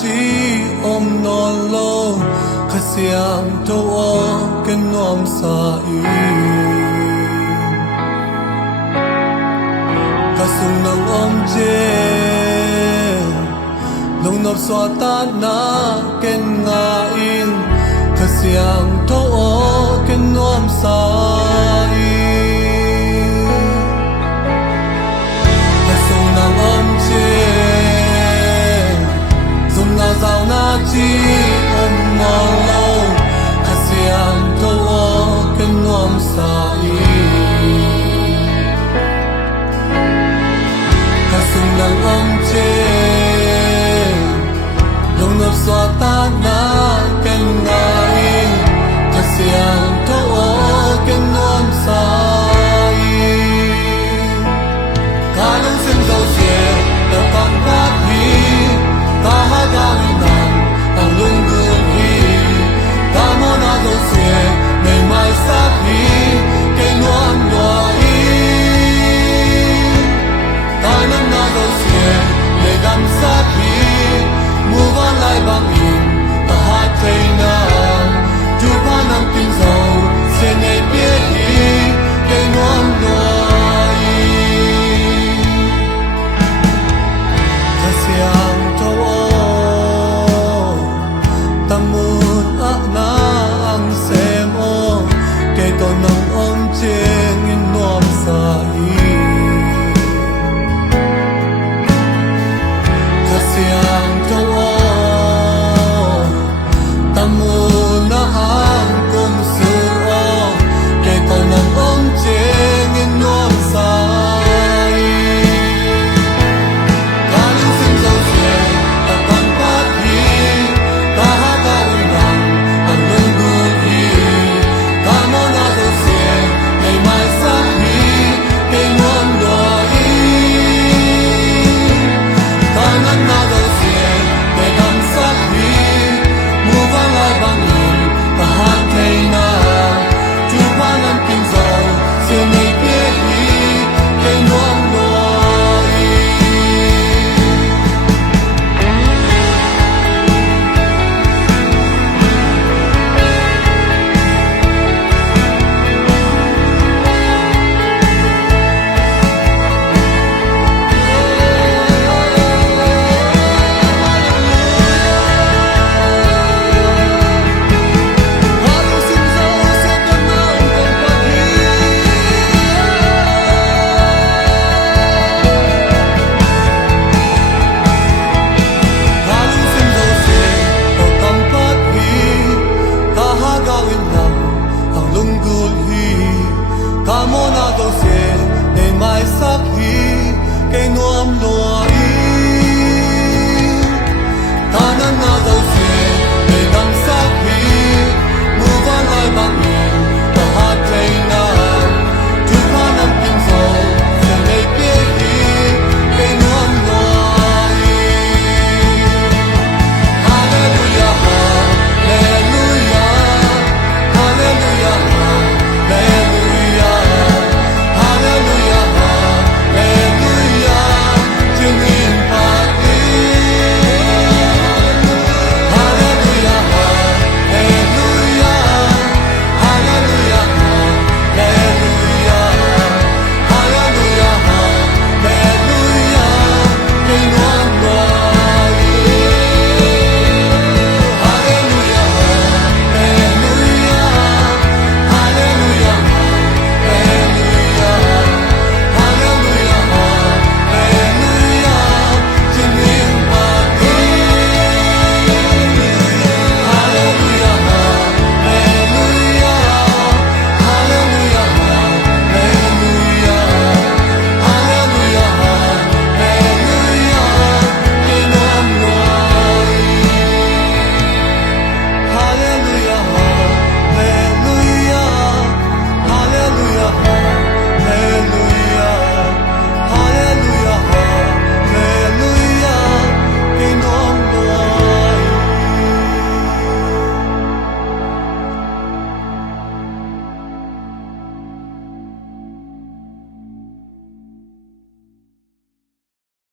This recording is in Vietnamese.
chi om non lo khasiam to o ken nom sa I kasung nang om je long nop swa ta na ken nga in khasiam to o ken nom sa I kasung nang om je zum na zao na chi om non lo khasiam to o ken nom sa I kasung nang om je long nop swa ta na ken nga in khasiam to o ken nom sa I ka nang sim zo je ta pang pa hi ta ha ga nan ang lung gu hi ta mo na zo je nei mai sa hi ke nuam lo I ta nam na zo je le gam sa hi move on lai bang in ta ha thai na tu pa nam tin zo se nei pie hi ke nuam lo I khasiam to o tamun a na